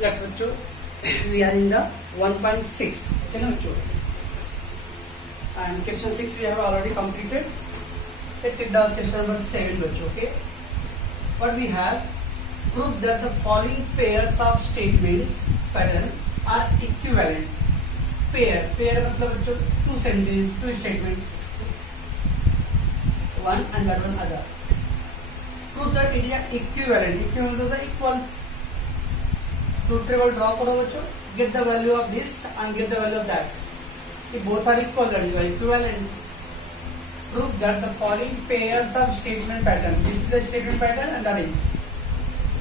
Yes बच्चों, we are in the 1.6. Okay ना बच्चों, and question 6 we have already completed. Take the question number 7 बच्चों. Okay, what we have, prove that the following pairs of statements pattern are equivalent. pair मतलब बच्चों two sentence, two statement, one and that one other. Prove that it is equivalent. Equivalent होता है equal. Truth table draw करो बच्चों, get the value of this and get the value of that. ये both are equal, that is equivalent. Prove that the following pairs of statement pattern, this is the statement pattern and that is,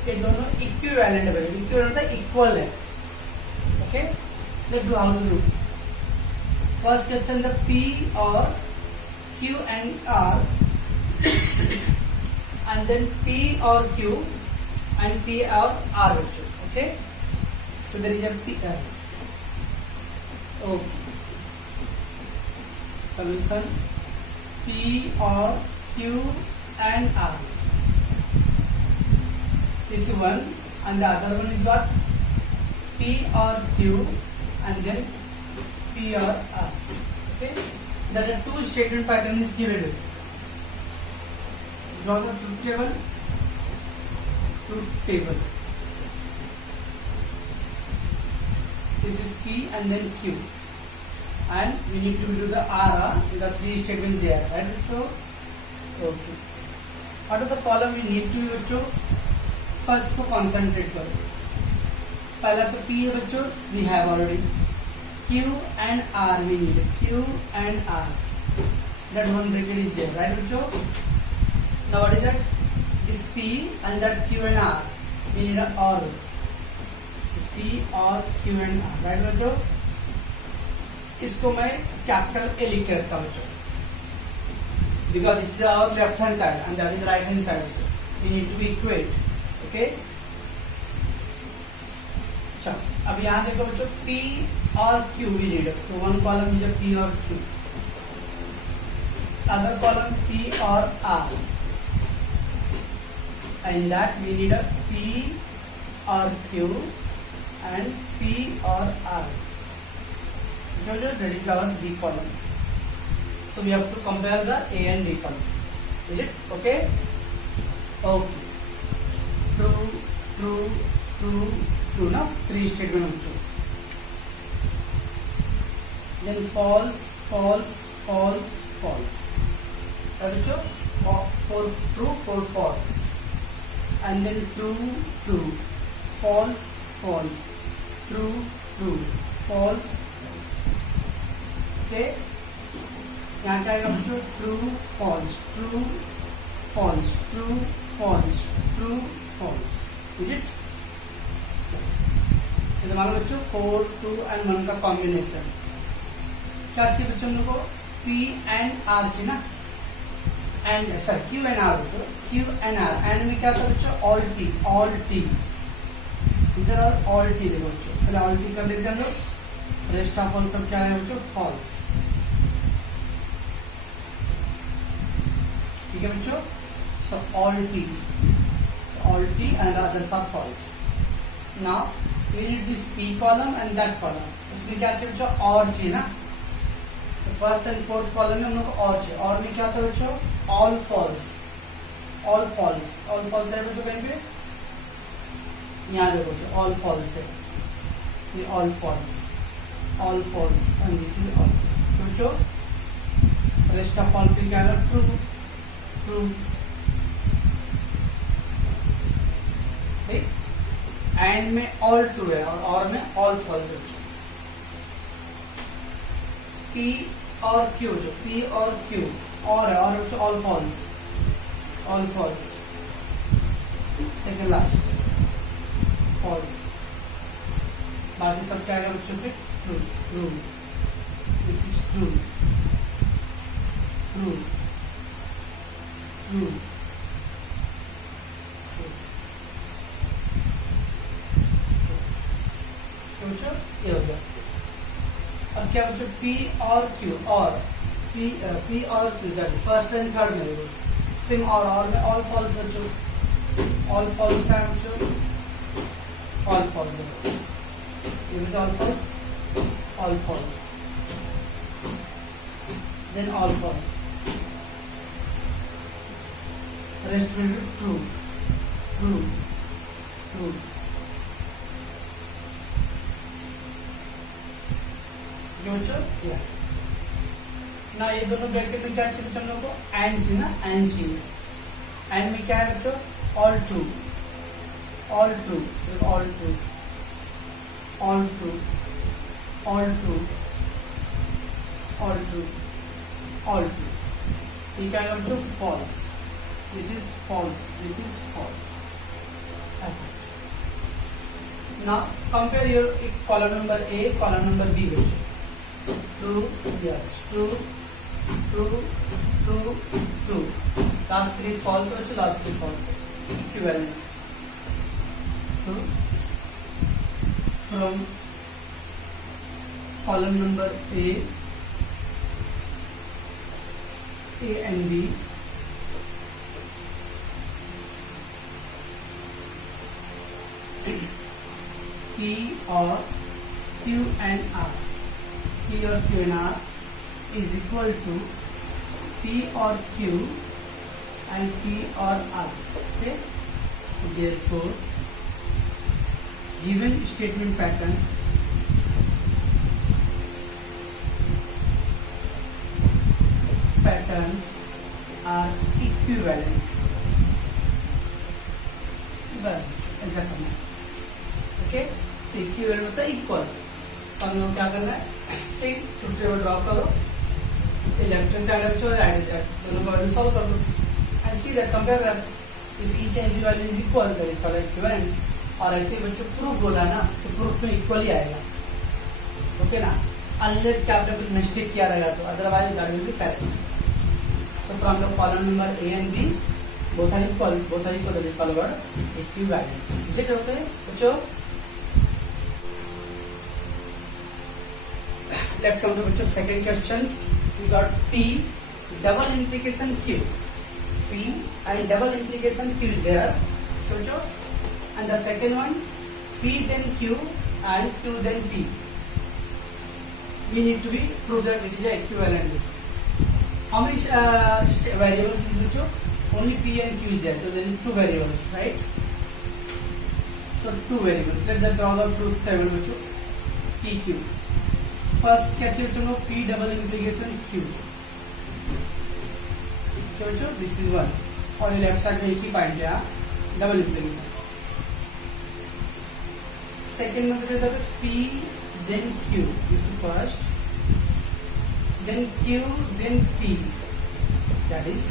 ये दोनों equivalent है. Equivalent मतलब equal है. Okay, let's do how to do. First question, the P or Q and R and then P or Q and P or R बच्चों. Okay, so there is a P. Okay. Solution, P or Q and R. This one and the other one is what? P or Q and then P or R. Okay. That a two statement pattern is given. Draw the truth table. Truth table. This is P and then Q, and we need to do the R with the three statements there, right? So, okay. What are the column we need to बच्चों? First को concentrate करो. पहला तो P है बच्चों, we have already. Q and R we need. Q and R. That one bracket is there, right बच्चों? Now what is that? This P and that Q and R. We need a or. P और Q and R, right बच्चों? इसको मैं capital A लिख के रखता हूँ बच्चों, because this is our left hand side and that is right hand side. We need to be equate. Okay, चलो अब यहाँ देखो बच्चों, P और Q भी नीड. तो वन कॉलम इज P और Q, अदर कॉलम P और R, and that we need a P और Q and P or R. That is our D column. So we have to compare the A and D column. Is it okay? Okay. True, true, true, true. Now three statement of true. Then false, false, false, false. That is four true, four false. And then true, true, false, false, true, true, false. Okay, यहाँ क्या आएगा बच्चों? True, false, true, false, true, false, true, false. Is it? ये मानो बच्चों 4, 2 and 1 का कॉम्बिनेशन. क्या चाहिए बच्चों लोगों को? P and R चाहिए ना? And sorry, Q and R बच्चों. Q and R. And में क्या था बच्चों? All T, all T. इधर और ऑल टी देखो बच्चों, पहले ऑल टी कर लेते हैं हम लोग. रेस्ट ऑफ ऑल सब क्या है बच्चों? फॉल्स. ठीक है बच्चों. So all T and others are false. Now we need this P column and that column. उसमें क्या चाहिए बच्चों? और चाहिए ना. तो फर्स्ट एंड फोर्थ कॉलम में हम लोग को और चाहिए. और में क्या होता है बच्चों? All false. All false, all false है बच्चों कहीं पे? यहाँ देखो ऑल फॉल्स है, ये all false, all false and this is all. बच्चों रेस्ट ऑफ ऑल फिर क्या है? True, true. एंड में ऑल ट्रू है और में ऑल फॉल्स है. P और Q, जो P और Q और है, और all false, all false. Second last false. बाकी सब क्या आएगा बच्चों? फिर true, true. This is true, true, true. बच्चों ये हो गया. अब क्या बच्चों? P और Q और P और Q, फर्स्ट एंड थर्ड में सेम. और में ऑल फॉल्स बच्चों. ऑल फॉल्स का है बच्चों? All false. with all false, all false, then all false. Rest will be true, true, true. Yeah. ना ये दोनों ब्रैकेट में क्या चाहिए हम लोग को? एंड चाहिए ना, एंड चाहिए. एंड में क्या है बच्चों? All true, all true, all true, all true, all true, all true, all true. ठीक है बच्चों? False. This is false, this is false. Now compare your column number A, column number B. True, yes, true, true, true, true. Last three false, or last three false. Equivalent. So from column number A and B, P or Q and R. P or Q and R is equal to P or Q and P or R. Okay. Therefore, given statement pattern patterns are equivalent. बस ऐसा करना. Okay. Equivalent मतलब equal. हम लोग क्या करना है? Same truth table draw करो. लेफ्ट हैंड साइड बच्चों राइट हैंड साइड दोनों को वैल्यू सॉल्व कर दो and see that compare that if each and every value is equal there is called equivalent. और ऐसे बच्चों प्रूफ होगा ना तो प्रूफ में इक्वल ही आएगा. ओके ना, अनलेस कि आपने कुछ मिस्टेक किया रहेगा तो, otherwise that will be correct. So from the column number A and B both are equal, that is called equivalent. Is it okay बच्चों? Let's come to बच्चों second questions. We got P double implication Q. P and double implication Q is there. बच्चों, and the second one P then Q and Q then P. We need to be prove that it is equivalent. How many variables is बच्चों? Only P and Q is there, so there is two variables, right? So two variables. Let's draw the truth table बच्चों. P Q. First क्या चाहिए बच्चों? P double implication Q. तो बच्चों this is one. और ये left side में एक ही पॉइंट है, डबल implication. Second मतलब है P then Q. This is first. Then Q then P. That is.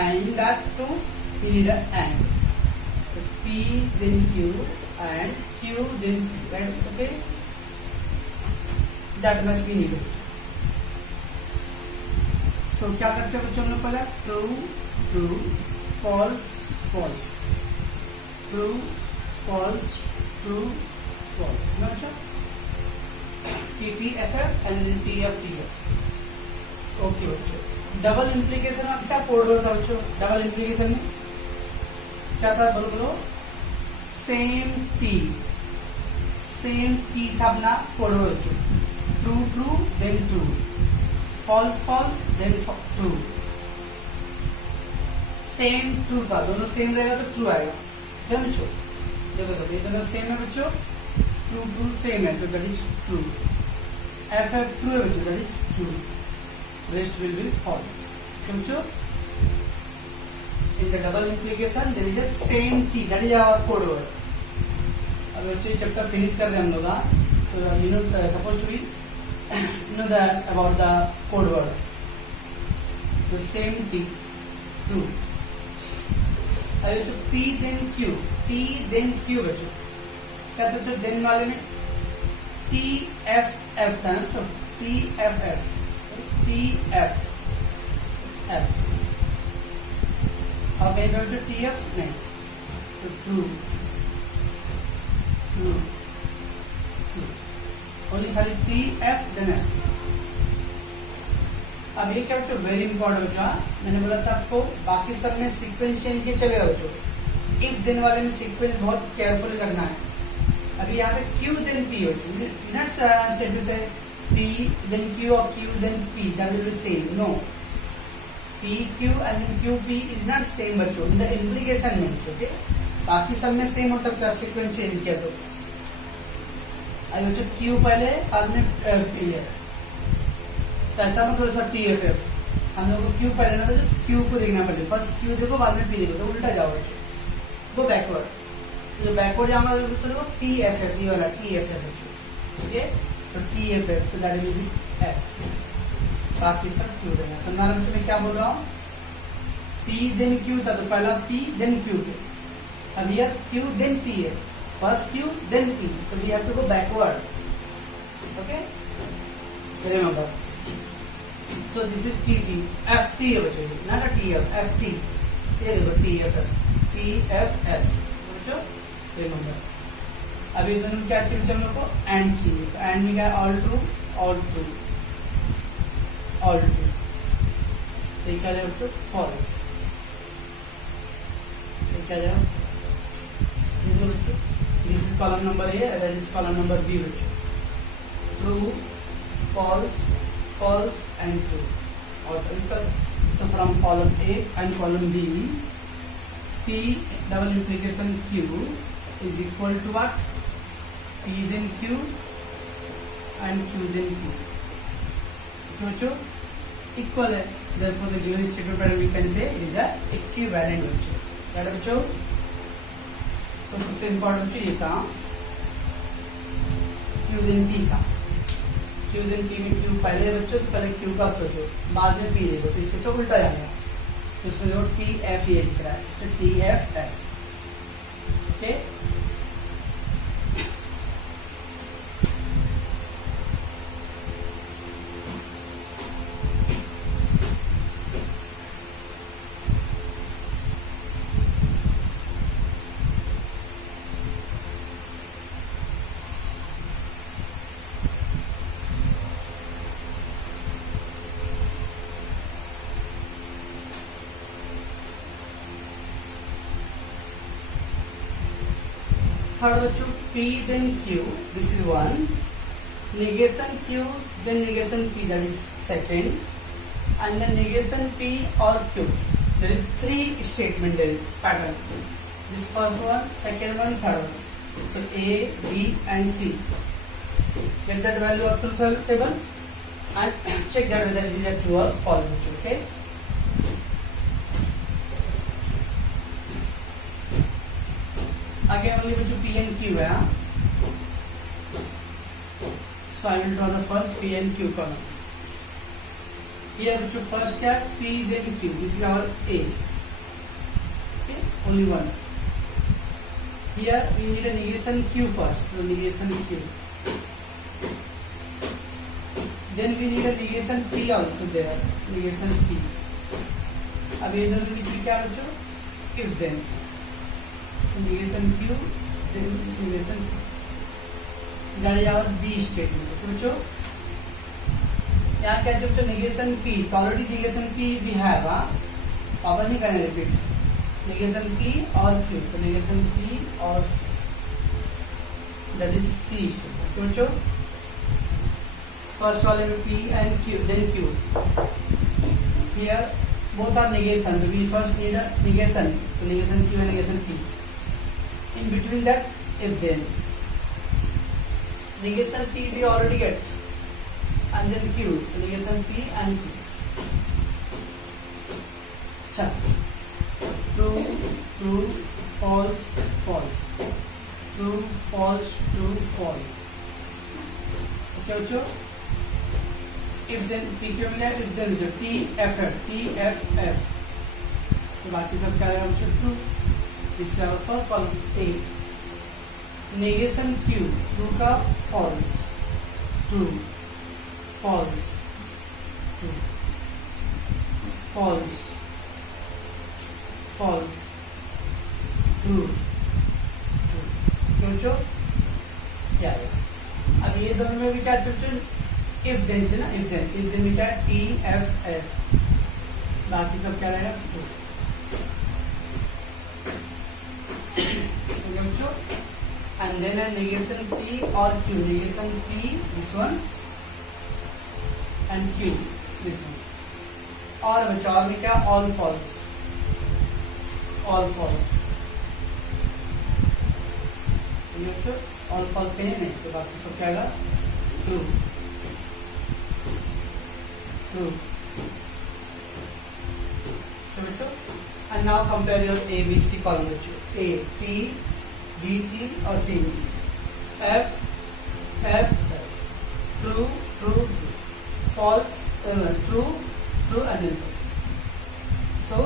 And that too we need an and. So P then Q and Q then P. Right? Okay. That much we need. So क्या करते हैं बच्चों हम लोग? पहले true, true, false, false, true, false, true, false. ना बच्चों? TTFF and then TFTF. Okay बच्चों. डबल इंप्लीकेशन में क्या कोड वर्ड था बच्चों? डबल इंप्लीकेशन में क्या था? बोलो बोलो. सेम टी था अपना कोड वर्ड बच्चों. True true then true, false false then true. Same true था, दोनों सेम रहेगा तो ट्रू आएगा. क्या बच्चों? देखो ये दोनों सेम है बच्चों. ट्रू ट्रू सेम है तो that is true. F F true है बच्चों, that is true. Rest will be false. समझो? In the double implication there is a same key, that is our code word. अब बच्चों चैप्टर फिनिश कर रहे हैं हम लोग. तो you know supposed to be you know that about the code word. The same key, true. अब बच्चों P then Q, P then Q बच्चों. क्या तो बच्चों then वाले में T F F था ना तो T F F. T F F. और कहीं पे T F नहीं तो true, true, true. Only खाली T F then F. अब ये क्या बच्चों? वेरी इंपॉर्टेंट बच्चों. मैंने बोला था आपको बाकी सब में सीक्वेंस चेंज के चलेगा बच्चों. इफ देन वाले में सीक्वेंस बहुत केयरफुली करना है. अभी यहाँ पे Q then P होती है, not said to say P then Q or Q then P, that will be same. No, P Q and then Q P is not same बच्चों, in the implication में, okay? बाकी सब में सेम हो सकता है, सीक्वेंस चेंज किया तो। अभी बच्चों Q पहले बाद में P है, तो ऐसा में थोड़ा सा TFF, हम लोग को Q पहले ना तो Q को देखना पड़ेगा, फर्स्ट Q देखो बाद में P देखो, तो उल्टा जाओ बच्चों, वो बैकवर्ड, जो बैकवर्ड जाऊंगा तो देखो TFF, ये वाला TFF है, ठीक है? तो TFF तो दैट विल बी F, बाकी सब Q देना। तो हमारा बच्चों मैं क्या बोल रहा हूँ, P then Q था तो पहला P then Q के, अब ये Q then P है, फर्स्ट Q then P, तो we have to go backward, okay? Remember, so this is TT, FT है बच्चों, not a TF, FT, ये देखो TFF, TFF, बच्चों remember। अभी दोनों क्या चाहिए हम लोग को, एंड चाहिए, तो एंड में क्या, all true all true all true, देखा जाए तो फॉल्स, देखा जाए this is column number A, that is column number B बच्चों, true false false and true, और so from column A and column B, P double implication Q is equal to what? P then Q and Q then Q. बच्चों इक्वल है, therefore the given statement pattern we can say it is a equivalent बच्चों, right बच्चों? तो सबसे इम्पोर्टेंट ये था Q then P का, Q then P में Q पहले बच्चों, तो पहले Q का सोचो, बाद में P देखो, तो इससे तो उल्टा जाएगा, तो उसमें देखो TF ये दिख रहा है, तो TFF, ओके? थर्ड बच्चों P then Q, this is one, negation Q then negation P, that is second, and then negation P or Q, there is three statement there is pattern, this first one, second one, third one, so A, B and C, get that value of the table and check that whether it is true or false, okay? Again only with P and Q है, so I will draw the first P and Q column. Here बच्चों first क्या, P then Q, this is our A, okay? Only one. Here we need a negation Q first, so negation Q. Then we need a negation P also there, negation P. अब ये दोनों की क्या बच्चों, if then. negation Q then negation P, that is our B statement. तो बच्चों यहाँ क्या बच्चों, negation P, तो already negation P we have, पापा नहीं करें repeat, negation P और Q, तो negation P और that is C statement. तो बच्चों first वाले में P and Q then Q, here both are negation, so we first need a negation, so negation Q and negation P. In between that, if then negation P we already get, and then Q, so negation P and Q. True, true, false, false, true, false, true, false. Okay, बच्चों? If then P क्यों मिला? If then जो TFF, तो बाकी सब क्या रहेगा बच्चों? True. This is our first column A. Negation Q, true का false, true, false, true, false, false, true, true. क्यों? क्या है? अब ये दोनों में भी क्या चुन, if then है ना, if then भी क्या है, TFF, बाकी सब क्या रहेगा, true. and then a negation P or Q. Negation P, this one, and Q, this one. और बचा और में क्या, all false, all false. तो all false कहीं नहीं, तो बाकी सब क्या आएगा, true, true. तो बच्चों, and now compare your A, B, C column बच्चों. A, T, B, T और C, F, F, true, true, false, true, true and then so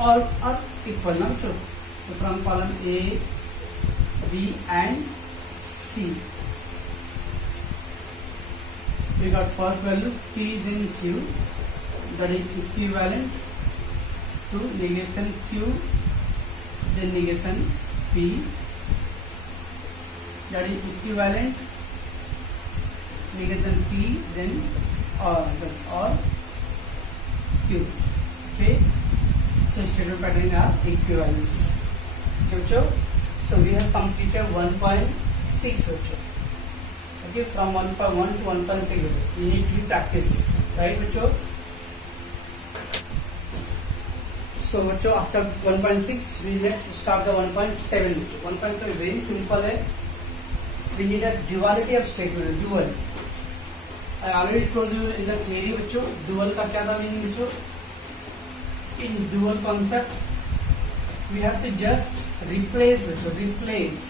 all are equal now. So from column A, B and C we got first value P, then Q, that is equivalent to negation Q, then negation P, that is equivalent negation P, then or Q. Okay, so statement pattern are equivalence. Okay, so we have completed 1.6. Okay, from 1.1 to 1.6 you need to practice, right bachcho? So bachcho, after 1.6 we let's start the 1.7. 1.7 very simple hai. We need a duality of statement, dual. I already told you in the theory बच्चों, dual का क्या था meaning बच्चों? In dual concept, we have to just replace बच्चों, replace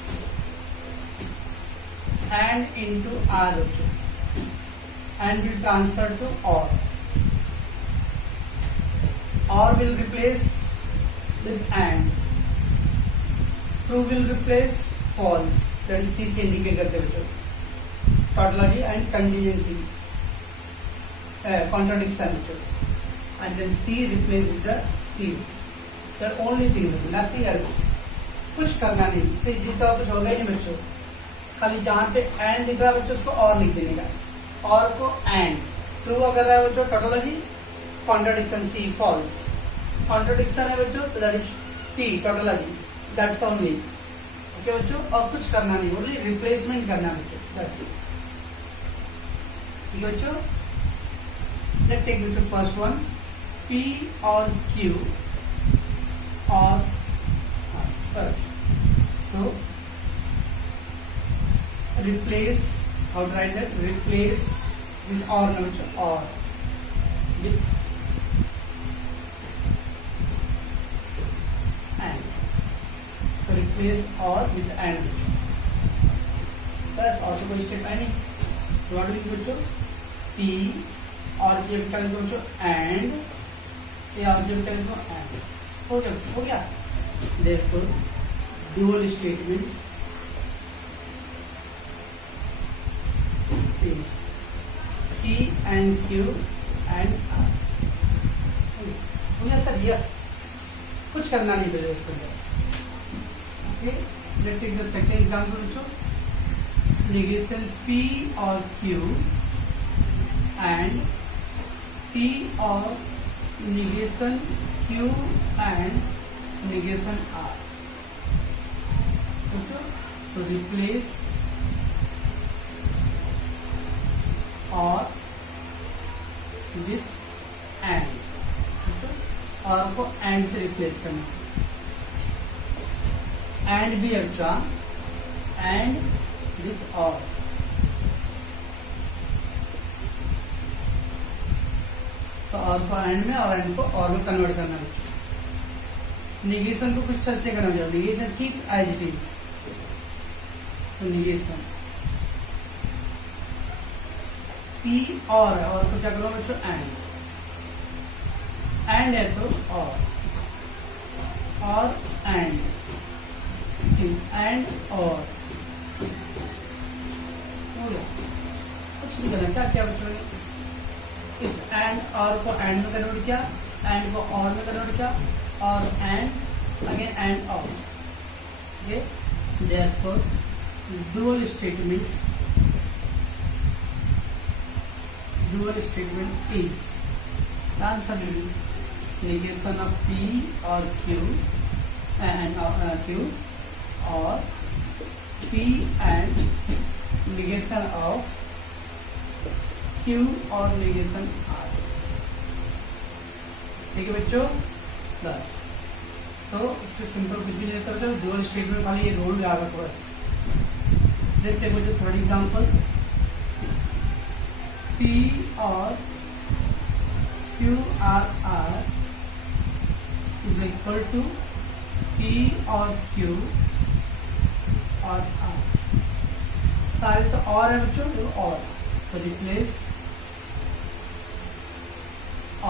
and into R बच्चों, and will transfer to OR. OR will replace with AND. True will replace false. That is C से indicate करते बच्चों. Tautology and contingency. Contradiction, and then C replaced with the T. The only thing, nothing else. कुछ करना नहीं, से जीता कुछ होगा ही नहीं बच्चों. खाली जहाँ पे एंड दिख रहा है बच्चों उसको और लिख देने का, और को एंड. ट्रू अगर है बच्चों टोटोलॉजी, कॉन्ट्राडिक्शन सी फॉल्स. कॉन्ट्राडिक्शन है बच्चों तो that is T tautology, that's only. Okay बच्चों, और कुछ करना नहीं, ओनली रिप्लेसमेंट करना बच्चों, बस. ठीक है बच्चों. Let's take the first one, P or Q or first. So replace, how to write that? Replace this or number or with and. So replace or with and. That's also कोई step नहीं. So what do we do? P और ये करेंगे बच्चों एंड, ये और ये करेंगे एंड. हो गया. Therefore dual statement is P and Q and R. हो गया सर? यस, कुछ करना नहीं पड़ेगा उसके अंदर. Okay, let's take the second example बच्चों. negation P or Q and P or negation Q and negation R. Okay, so replace or with and. Okay, और को and से replace करना. And भी अच्छा, and with or. तो और को एंड में और एंड को और में कन्वर्ट करना है. निगेशन को कुछ टच नहीं करना चाहिए, negation keep as it is. So negation P और को क्या करो बच्चों एंड. एंड है तो और एंड और हो गया. कुछ नहीं करना. क्या क्या बच्चों ने इस एंड और को एंड में कन्वर्ट किया, एंड को और में कन्वर्ट किया, और एंड अगेन एंड और. ये therefore dual statement is answer negation of P or Q and Q or P and negation of Q और negation R। ठीक है बच्चों, बस। तो इससे सिंपल कुछ भी नहीं रहता बच्चों, डुअल स्टेटमेंट खाली ये रूल याद रखो बस। देखते हैं बच्चों थर्ड एग्जांपल, P और Q R is equal to P और Q और R। सारे तो और है बच्चों, तो और, तो रिप्लेस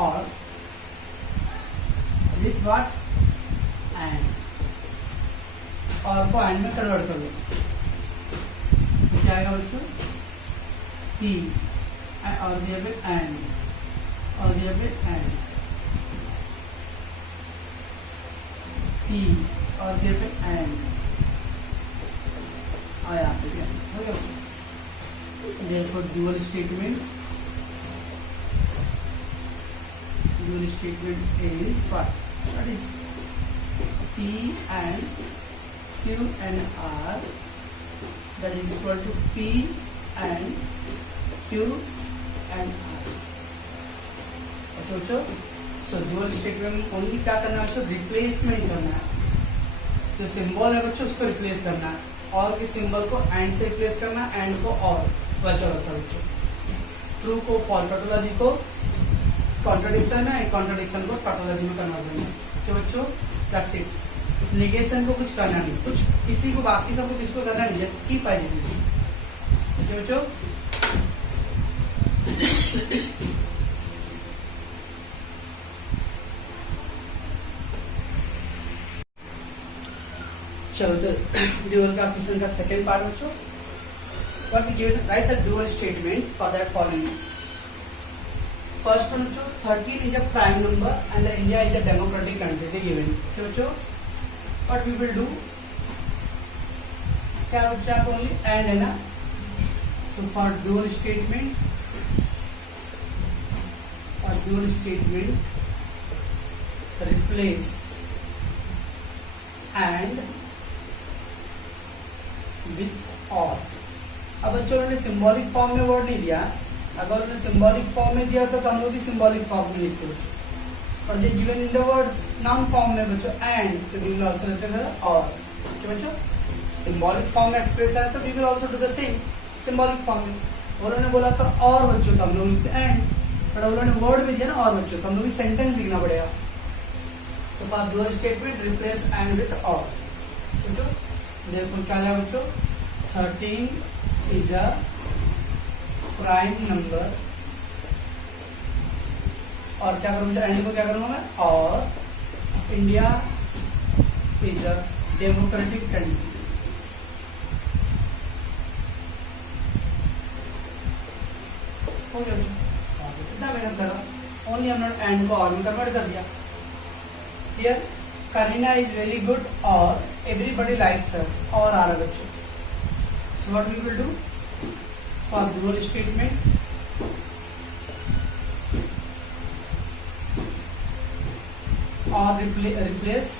और विथ व्हाट, एंड, और को एंड में कन्वर्ट कर लो, तो क्या आएगा बच्चों, P और दिया पे एंड, और दिया पे एंड, P और दिया पे एंड, और यहाँ पे भी एंड हो गया। Therefore dual statement is what is P and Q and R, that is equal to P and Q and R। सोचो, सो डुअल स्टेटमेंट में ओनली क्या करना है, रिप्लेसमेंट करना है। जो सिंबल है बच्चों उसको रिप्लेस करना है, और के सिंबल को एंड से रिप्लेस करना है, एंड को और, वैसा वैसा बच्चों। ट्रू को फॉर, टोटोलॉजी को कॉन्ट्रडिक्शन में, कॉन्ट्रडिक्शन को टोटोलॉजी में कन्वर्ट करना है। तो बच्चों दैट्स इट। नेगेशन को कुछ करना नहीं, कुछ किसी को, बाकी सबको किसको करना नहीं, जस्ट कीप आइडेंटिटी। बच्चों चलो, तो ड्यूअल का क्वेश्चन का सेकंड पार्ट बच्चों, what we give it, write the dual statement for that following। First one बच्चों, 13 is a prime number and the India is a democratic country, they given। okay बच्चों, what we will do, क्या बच्चा आपको only and है ना, so for dual statement replace and with or। अब बच्चों ने सिंबॉलिक फॉर्म में वर्ड नहीं दिया, अगर उन्होंने सिंबॉलिक फॉर्म में दिया तो हम लोग भी सिंबॉलिक फॉर्म में लिखते हैं, और जो given in the words noun form में बच्चों एंड, तो वी विल आल्सो रहते हैं और। ठीक बच्चों, सिंबॉलिक फॉर्म में एक्सप्रेस है तो we will also do the same symbolic form में। उन्होंने बोला था और बच्चों, तो हम लोग लिखते एंड, पर उन्होंने वर्ड भी दिया ना और बच्चों, तो हम लोग भी सेंटेंस लिखना पड़ेगा। तो for dual statement replace and with और। बच्चों देखो क्या है बच्चों, 13 is a prime number, और क्या करूंगा एंड को, क्या करूंगा मैं, और India is a democratic country. हो गया कितना मेहनत करा, ओनली हमने एंड को और में कन्वर्ट कर दिया। हियर करीना इज वेरी गुड और एवरीबडी लाइक्स हर, और आ रहा बच्चों। So what we will do for dual statement, or replace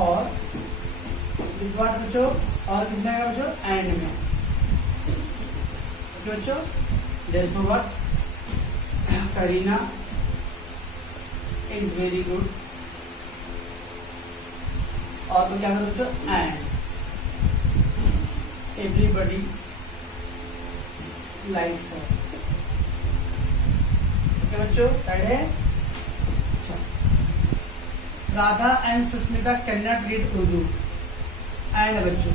और with what बच्चों, और किसमें आएगा बच्चों, एंड में। बच्चों therefore what, Karina is very good, और तो क्या करो बच्चों, and everybody likes her. Okay बच्चों, राइट है। Radha and Susmita can not read Urdu, and बच्चों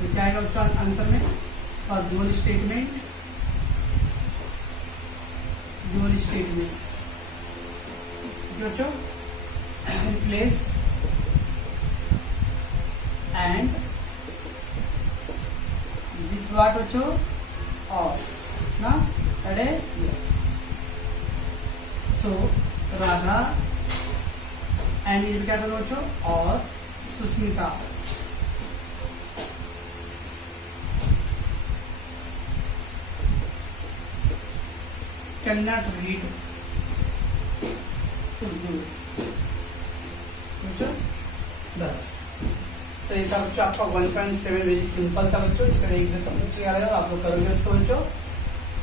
तो क्या आएगा बच्चों आंसर में, और डुअल स्टेटमेंट बच्चों रिप्लेस and with what बच्चों, और ना, अरे यस। सो राधा एंड ये क्या करो बच्चों, और Susmita, can not read Urdu बच्चों, बस। तो ये था बच्चों आपका 1.7 वेरी सिंपल था बच्चों. इसका एक जो समझ आ रहा है आप लोग करोगे उसको बच्चों.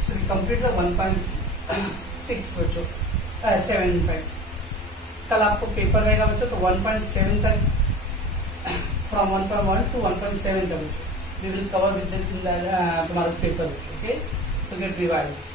सो वी कंप्लीट द 1.6 बच्चों 7. कल आपको पेपर रहेगा बच्चों तो 1.7 तक, फ्रॉम 1.1 to 1.7 का बच्चों we will cover with tomorrow's paper. Okay, so get revised.